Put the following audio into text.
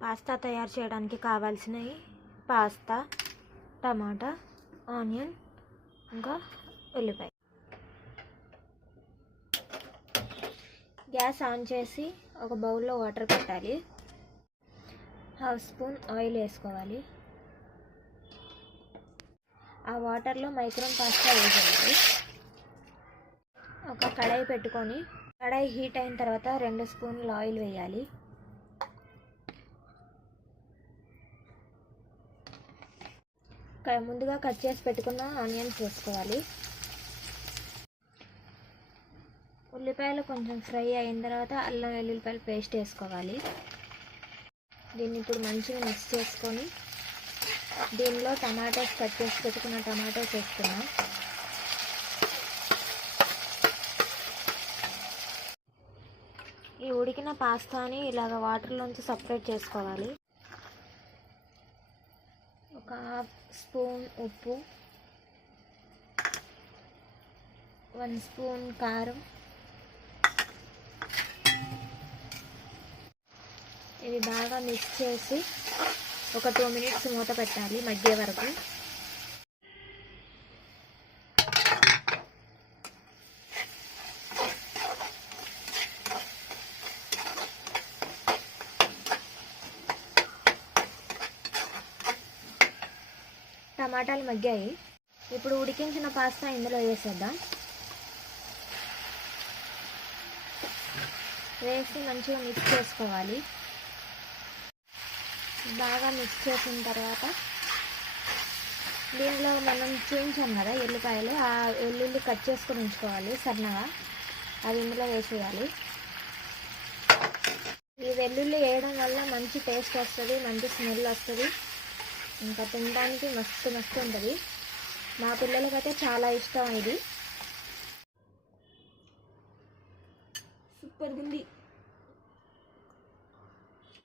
Pasta తయారు చేయడానికి కావాల్సినవి పాస్తా, టమాటా, ఆనియన్, ఇంకా ఉల్లిపాయ. గ్యాస్ ఆన్ చేసి ఒక బౌల్లో వాటర్ పెట్టాలి. 1/2 స్పూన్ ఆయిల్ వేసుకోవాలి. ఆ వాటర్లో మైక్రోన్ పాస్తా వేసేయాలి. ఒక కడాయి పెట్టుకొని కడాయి హీట్ అయిన తర్వాత 2 స్పూన్లు ఆయిల్ వేయాలి. ముందుగా కట్ చేసి పెట్టుకున్న ఆనియన్స్ వేసుకోవాలి. ఉల్లిపాయలు కొంచెం ఫ్రై అయిన తర్వాత అల్లం వెల్లుల్లిపాయలు పేస్ట్ వేసుకోవాలి. దీన్ని ఇప్పుడు మంచిగా మిక్స్ చేసుకొని దీనిలో టమాటోస్ కట్ చేసి పెట్టుకున్న టమాటోస్ వేసుకున్నాం. ఈ ఉడికిన పాస్తాని ఇలాగ వాటర్లోంచి సపరేట్ చేసుకోవాలి. ఒక 1/2 స్పూన్ ఉప్పు, 1 స్పూన్ కారం, ఇవి బాగా మిక్స్ చేసి ఒక 2 మినిట్స్ మూత పెట్టాలి మగ్గే వరకు. టమాటాలు మగ్గాయి. ఇప్పుడు ఉడికించిన పాస్తా ఇందులో వేసేద్దాం. వేసి మంచిగా మిక్స్ చేసుకోవాలి. బాగా మిక్స్ చేసిన తర్వాత దీనిలో మనం చూపించాం కదా ఎల్లిపాయలు, ఆ వెల్లుల్లి కట్ చేసుకొని ఉంచుకోవాలి సన్నగా, అది ఇందులో వేసేయాలి. ఈ వెల్లుల్లి వేయడం వల్ల మంచి టేస్ట్ వస్తుంది, మంచి స్మెల్ వస్తుంది, ఇంకా తినడానికి మస్తు ఉంటుంది. మా పిల్లలకైతే చాలా ఇష్టం. ఇది సూపర్గా ఉంది.